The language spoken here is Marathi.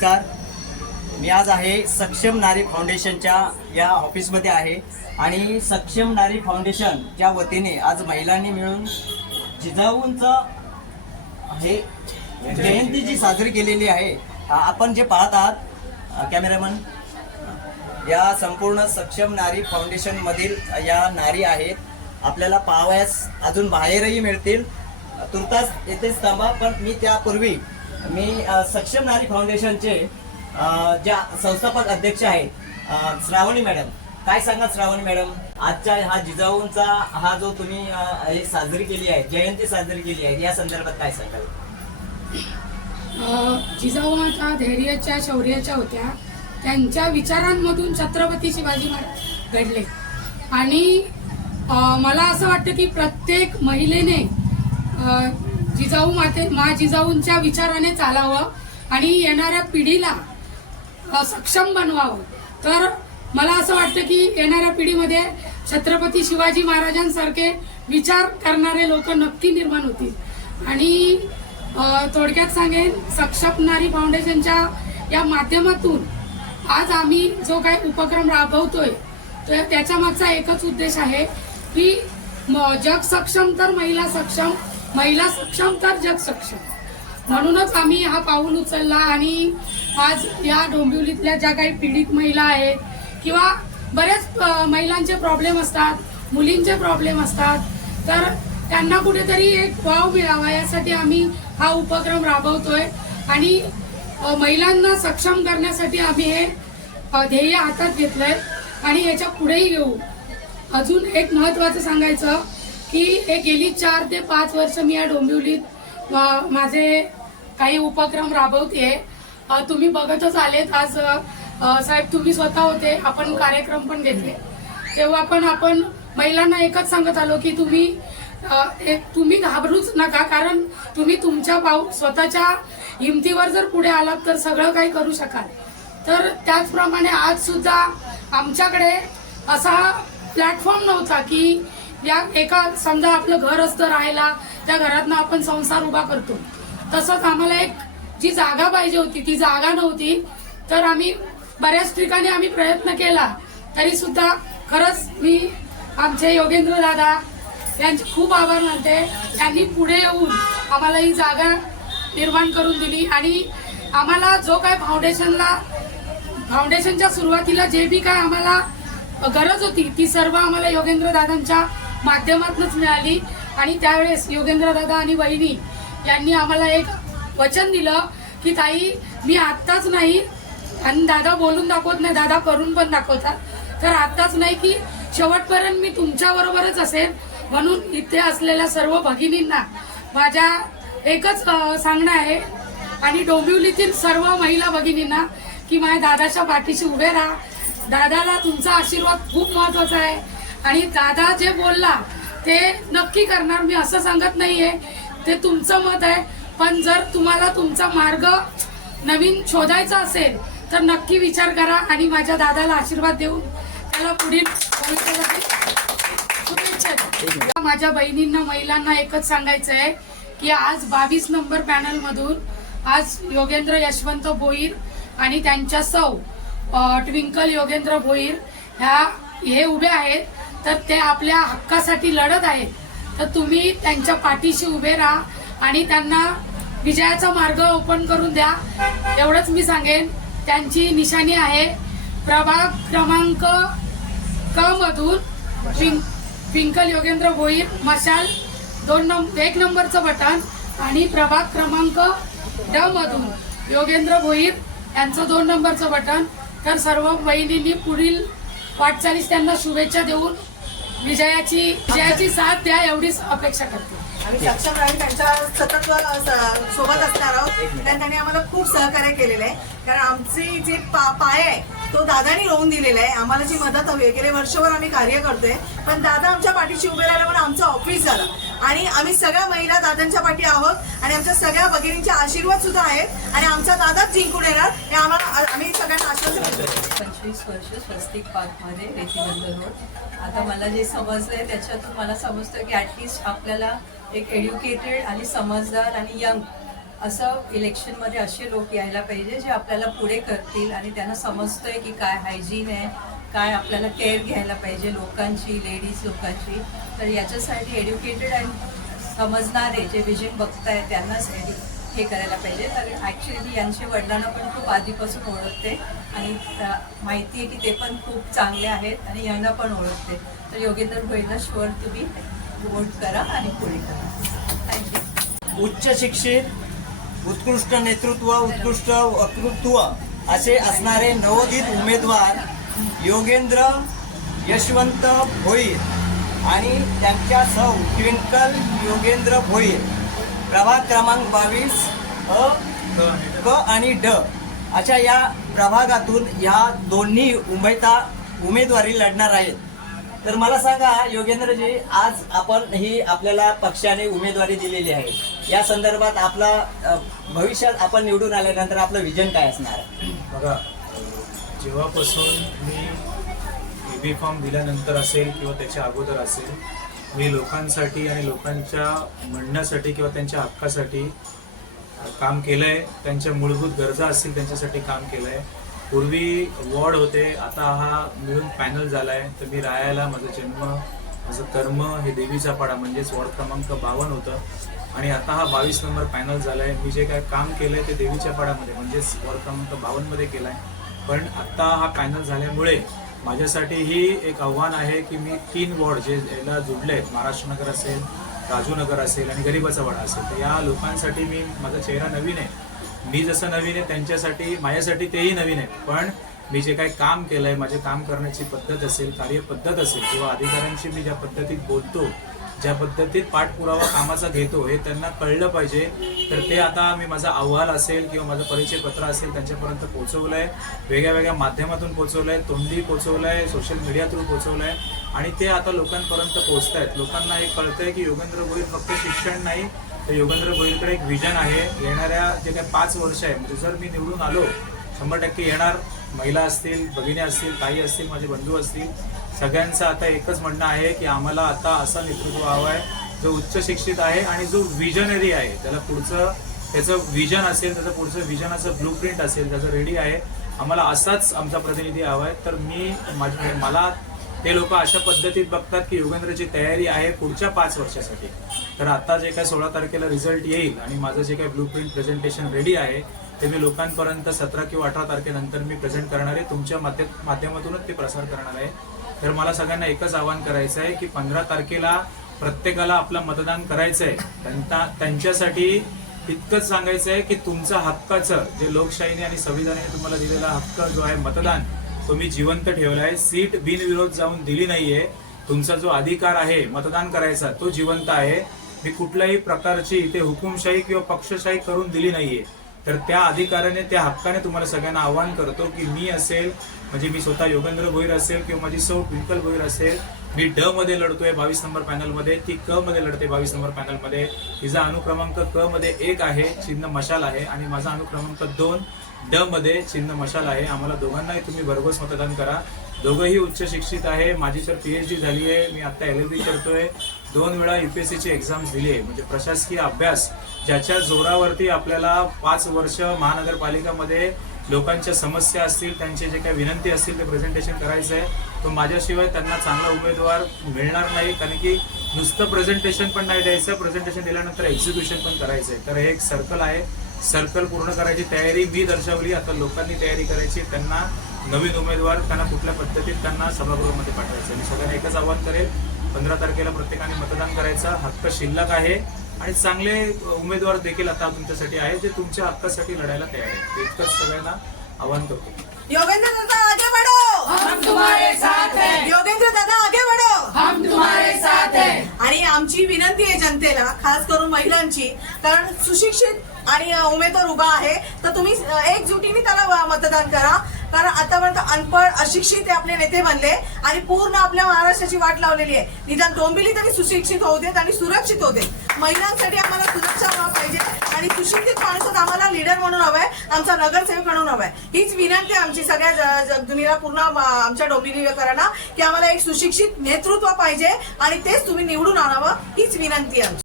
नमस्कार. मी आज आहे सक्षम नारी फाउंडेशनच्या या ऑफिसमध्ये आहे. आणि सक्षम नारी फाउंडेशनच्या वतीने आज महिलांनी मिळून जिजाऊंचं हे जयंती जी साजरी केलेली आहे. आपण जे पाहत आहात कॅमेरामन या संपूर्ण सक्षम नारी फाउंडेशनमधील या नारी आहेत. आपल्याला पाहावयास अजून बाहेरही मिळतील. तुर्तास येथेच थांबा पण मी त्यापूर्वी मी सक्षम नारी फाउंडेशनचे ज्या संस्थापक अध्यक्ष आहेत श्रावणी मॅडम. काय सांगा श्रावणी मॅडम? आजच्या हा जिजाऊंचा हा जो तुम्ही हे साजरी केली आहे जयंती साजरी केली आहे या संदर्भात काय सांगाल? जिजाऊ आता धैर्याच्या शौर्याच्या होत्या. त्यांच्या विचारांमधून छत्रपती शिवाजी महाराज घडले. आणि मला असं वाटतं की प्रत्येक महिलेने जिजाऊ माते मा जिजाऊंच्या विचाराने चालावं आणि येणाऱ्या पिढीला सक्षम बनवावं. तर मला असं वाटतं की येणाऱ्या पिढीमध्ये छत्रपती शिवाजी महाराजांसारखे विचार करणारे लोक नक्की निर्माण होतील. आणि थोडक्यात सांगेन सक्षम नारी फाउंडेशनच्या या माध्यमातून आज आम्ही जो काही उपक्रम राबवतोय तर त्याच्या मागचा एकच उद्देश आहे की म- जग सक्षम तर महिला सक्षम महिला सक्षम तर जग सक्षम. म्हणूनच आम्ही हा पाऊल उचलला आणि आज या डोंबिवलीतल्या ज्या काही पीडित महिला आहेत किंवा बऱ्याच महिलांचे प्रॉब्लेम असतात मुलींचे प्रॉब्लेम असतात तर त्यांना कुठेतरी एक वाव मिळावा यासाठी आम्ही हा उपक्रम राबवतोय. आणि महिलांना सक्षम करण्यासाठी आम्ही हे ध्येय हातात घेतलंय. आणि याच्या पुढेही घेऊ अजून एक महत्वाचं सांगायचं की हे गेली चार ते पाच वर्ष मी या डोंबिवलीत माझे काही उपक्रम राबवते. तुम्ही बघतच आलेत आज साहेब तुम्ही स्वतः होते आपण कार्यक्रम पण घेतले. तेव्हा पण आपण महिलांना एकच सांगत आलो की तुम्ही एक तुम्ही घाबरूच नका कारण तुम्ही तुमच्या पाऊ स्वतःच्या हिमतीवर जर पुढे आलात तर सगळं काही करू शकाल. तर त्याचप्रमाणे आज सुद्धा आमच्याकडे असा प्लॅटफॉर्म नव्हता की या एका समजा आपलं घर असतं राहायला त्या घरातनं आपण संसार उभा करतो. तसंच आम्हाला एक जी जागा पाहिजे होती ती जागा नव्हती तर आम्ही बऱ्याच ठिकाणी आम्ही प्रयत्न केला तरी सुद्धा खरंच मी आमचे योगेंद्र दादा यांचे खूप आभार मानते. त्यांनी पुढे येऊन आम्हाला ही जागा निर्माण करून दिली आणि आम्हाला जो काय फाउंडेशनला फाउंडेशनच्या सुरुवातीला जे बी काय आम्हाला गरज होती ती सर्व आम्हाला योगेंद्र दादांच्या माध्यमातूनच मिळाली. आणि त्यावेळेस योगेंद्र दादा आणि वहिनी यांनी आम्हाला एक वचन दिलं की ताई मी आत्ताच नाही आणि दादा बोलून दाखवत नाही दादा करून पण दाखवतात. तर आत्ताच नाही की शेवटपर्यंत मी तुमच्या बरोबरच असेल म्हणून इथे असलेल्या सर्व भगिनींना माझ्या एकच सांगणं आहे आणि डोंबिवलीतील सर्व महिला भगिनींना की माझ्या दादाच्या पाठीशी उभे राहा. दादाला तुमचा आशीर्वाद खूप महत्त्वाचा आहे. आणि दादा जे बोलला ते नक्की करणार. मी असं सांगत नाहीये. ते तुमचं मत आहे. पण जर तुम्हाला तुमचा मार्ग नवीन शोधायचा असेल तर नक्की विचार करा आणि माझ्या दादाला आशीर्वाद देऊन त्याला पुढील शुभेच्छा. माझ्या बहिणींना महिलांना एकच सांगायचं आहे की आज बावीस नंबर पॅनल मधून आज योगेंद्र यशवंत भोईर आणि त्यांच्या सौ ट्विंकल योगेंद्र भोईर ह्या हे उभे आहेत. तर ते आपल्या हक्कासाठी लढत आहेत. तर तुम्ही त्यांच्या पाठीशी उभे राहा आणि त्यांना विजयाचा मार्ग ओपन करून द्या. एवढंच मी सांगेन. त्यांची निशाणी आहे. प्रभाग क्रमांक क मधून ट्विं- ट्विंकल योगेंद्र भोईर मशाल दोन नंबर एक नंबरचं बटन आणि प्रभाग क्रमांक ड मधून योगेंद्र भोईर यांचं दोन नंबरचं बटन. तर सर्व बहिणींनी पुढील वाटचालीस त्यांना शुभेच्छा देऊन विजयाची विजयाची साथ द्या एवढीच अपेक्षा करते. आम्ही सक्षम राहील त्यांच्या सतत स- सोबत असणार आहोत. कारण त्यांनी आम्हाला खूप सहकार्य केलेलं आहे. कारण आमची जे पा पाय आहे तो दादानी रोवून दिलेला आहे. आम्हाला जी मदत हवी आहे. गेले वर्षभर आम्ही कार्य करतोय. पण दादा आमच्या पाठीशी उभे राहिल्यामुळे आमचं ऑफिस झालं. आणि आम्ही सगळ्या महिला दादांच्या पाठी आहोत आणि आमच्या सगळ्या भगिनींचे आशीर्वाद सुद्धा आहेत. आणि आमचा दादाच जिंकून येणार हे आम्हाला आम्ही सगळ्यांना आश्वासन पंचवीस वर्ष स्वस्तिक पार्कमध्ये रेतीबंद रोड. आता मला जे समजलंय त्याच्यातून मला समजतं की ॲटलिस्ट आपल्याला एक एड्युकेटेड आणि समजदार आणि यंग असं इलेक्शनमध्ये असे लोक यायला पाहिजे जे आपल्याला पुढे करतील आणि त्यांना समजतंय की काय हायजीन आहे काय आपल्याला केअर घ्यायला पाहिजे लोकांची लेडीज लोकांची. तर याच्यासाठी एड्युकेटेड आणि समजणारे जे विजन बघताय त्यांनाच हे करायला पाहिजे. तर ॲक्च्युली मी यांचे वडिलांना पण खूप आधीपासून ओळखते आणि माहिती आहे की ते पण खूप चांगले आहेत आणि यांना पण ओळखते. तर योगेंद्र भोईला शुअर तुम्ही वोट करा आणि पुढे करा. थँक्यू उच्च शिक्षित उत्कृष्ट नेतृत्व उत्कृष्ट वक्तृत्व असे असणारे नवोदित उमेदवार योगेंद्र यशवंत भोईर आणि त्यांच्या सौ ट्विंकल योगेंद्र भोईर. प्रभाग क्रमांक बावीस अ क आणि ड. अशा या प्रभागातून ह्या दोन्ही उमेदता उमेदवारी लढणार आहेत. तर मला सांगा योगेंद्रजी आज आपण ही आपल्याला पक्षाने उमेदवारी दिलेली आहे. या संदर्भात आपला भविष्यात आपण निवडून आल्यानंतर आपलं विजन काय असणार? बघा जेव्हापासून मी बी फॉर्म दिल्यानंतर असेल किंवा त्याच्या अगोदर असेल मी लोकांसाठी आणि लोकांच्या म्हणण्यासाठी किंवा त्यांच्या हक्कासाठी काम केलं आहे त्यांच्या मूलभूत गरजा असतील त्यांच्यासाठी काम केलं आहे पूर्वी वॉर्ड होते आता हा मिळून पॅनल झाला आहे तर मी राहायला माझा जन्म माझं कर्म हे देवीचा पाडा म्हणजेच वॉर्ड क्रमांक बावन्न होतं. आणि आता हा बावीस नंबर पॅनल झाला आहे मी जे काय काम केलं आहे ते देवीच्या पाडामध्ये म्हणजेच वॉर्ड क्रमांक बावन्नमध्ये केलं आहे पण आत्ता हा पॅनल झाल्यामुळे माझ्यासाठी ही एक आव्हान आहे की मी तीन वॉर्ड जे याला जुडले आहेत महाराष्ट्र नगर असेल राजूनगर असेल आणि गरीबाचा वाडा असेल तर या लोकांसाठी मी माझा चेहरा नवीन आहे. मी जसं नवीन आहे त्यांच्यासाठी माझ्यासाठी तेही नवीन आहे. पण मी जे काही काम केलं आहे माझे काम करण्याची पद्धत असेल कार्यपद्धत असेल किंवा अधिकाऱ्यांशी मी ज्या पद्धतीत बोलतो ज्या पद्धतीत पाठपुरावा कामाचा घेतो हे त्यांना कळलं पाहिजे. तर ते आता मी माझा अहवाल असेल किंवा माझं परिचय पत्र असेल त्यांच्यापर्यंत पोहोचवलंय. वेगळ्या वेगळ्या माध्यमातून पोहोचवलंय तोंडी पोहोचवलंय सोशल मीडिया थ्रू पोहोचवलंय. आणि ते आता लोकांपर्यंत पोहोचत आहेत लोकांना हे आहे की योगेंद्र भोईर फक्त शिक्षण नाही तर योगेंद्र भोईरकडे एक विजन आहे. येणाऱ्या जे काही पाच वर्ष आहे म्हणजे जर मी निवडून आलो शंभर टक्के येणार. महिला असतील भगिनी असतील ताई असतील माझे बंधू असतील सगळ्यांचं आता एकच म्हणणं आहे की आम्हाला आता असं नेतृत्व हवं आहे जो उच्च शिक्षित आहे आणि जो विजनरी आहे. त्याला पुढचं त्याचं विजन असेल त्याचं पुढचं विजनाचं ब्लू प्रिंट असेल त्याचं रेडी आहे. आम्हाला असाच आमचा प्रतिनिधी हवा आहे. तर मी माझ्या मला ते लोक अशा पद्धतीत बघतात की योगेंद्रची तयारी आहे पुढच्या पाच वर्षासाठी. तर आता जे काय सोळा तारखेला रिझल्ट येईल आणि माझं जे काही ब्लू प्रिंट प्रेझेंटेशन रेडी आहे ते मी लोकांपर्यंत सतरा किंवा अठरा तारखेनंतर मी प्रेझेंट करणार आहे. तुमच्या माध्यमातूनच ते प्रसार करणार आहे. तर मला सगळ्यांना एकच आवाहन करायचं आहे की पंधरा तारखेला प्रत्येकाला आपलं मतदान करायचं आहे त्यांच्यासाठी इतकंच सांगायचं आहे की तुमचा हक्काचं जे लोकशाहीने आणि संविधानाने तुम्हाला दिलेला हक्क जो आहे मतदान तो मी जिवंत ठेवला आहे. सीट बिनविरोध जाऊन दिली नाहीये. तुमचा जो अधिकार आहे मतदान करायचा तो जिवंत आहे. मी कुठल्याही प्रकारची इथे हुकुमशाही किंवा पक्षशाही करून दिली नाहीये. तर त्या अधिकाराने त्या हक्काने तुम्हाला सगळ्यांना आवाहन करतो की मी असेल म्हणजे मी स्वतः योगेंद्र भोईर असेल किंवा माझी सौ ट्विंकल भोईर असेल मी ड मध्ये लढतोय बावीस नंबर पॅनलमध्ये ती क मध्ये लढते बावीस नंबर पॅनलमध्ये. तिचा अनुक्रमांक क मध्ये एक आहे चिन्ह मशाल आहे आणि माझा अनुक्रमांक दोन ड मध्ये चिन्ह मशाल आहे. आम्हाला दोघांनाही तुम्ही भरघोस मतदान करा. दोघंही उच्च शिक्षित आहे. माझी तर पीएचडी झाली आहे. मी आता एल एल बी करतोय. दोन वेळा यू पी एस ची एक्झाम्स दिली आहे. म्हणजे प्रशासकीय अभ्यास ज्याच्या जोरावरती आपल्याला पाच वर्ष महानगरपालिकामध्ये लोकांच्या समस्या असतील त्यांचे जे काही विनंती असतील ते प्रेझेंटेशन करायचं आहे. तो माझ्याशिवाय त्यांना चांगला उमेदवार मिळणार नाही कारण की नुसतं प्रेझेंटेशन पण नाही द्यायचं प्रेझेंटेशन दिल्यानंतर एक्झिक्युशन पण करायचं आहे. तर हे एक सर्कल आहे. सर्कल पूर्ण करायची तयारी मी दर्शवली. आता लोकांनी तयारी करायची त्यांना नवीन उमेदवार त्यांना कुठल्या पद्धतीत त्यांना सभागृहामध्ये पाठवायचं मी सगळ्यांना एकच आवाहन करेल पंधरा तारखेला प्रत्येकाने मतदान करायचं. हक्क शिल्लक आहे. आणि चांगले उमेदवार देखील आता तुमच्यासाठी आहे जे तुमच्या हक्कासाठी लढायला तयार आहेत. ते इतकंच सगळ्यांना आवाहन करतो. योगेंद्र दादा आगे बढ़ो! हम तुम्हारे साथ हैं। योगेंद्र दादा आगे बढ़ो! हम तुम्हारे साथ हैं। आणि आमची विनंती आहे जनतेला खास करून महिलांची कारण सुशिक्षित आणि उमेदवार उभा आहे तर तुम्ही एकजुटीने त्याला मतदान करा. कारण आतापर्यंत अनपढ अशिक्षित हे आपले नेते बनले आणि पूर्ण आपल्या महाराष्ट्राची वाट लावलेली आहे. निदान डोंबिली तरी सुशिक्षित होऊ देत आणि सुरक्षित होते महिलांसाठी आम्हाला सुरक्षा हवा पाहिजे आणि सुशिक्षित माणसात आम्हाला लीडर म्हणून हवाय आमचा नगरसेवक म्हणून हवाय हीच विनंती आहे आमची सगळ्या ज- पूर्ण आमच्या डोंबिवलीकरांना की आम्हाला एक सुशिक्षित नेतृत्व पाहिजे आणि तेच तुम्ही निवडून आणावं. हीच विनंती आहे आमची.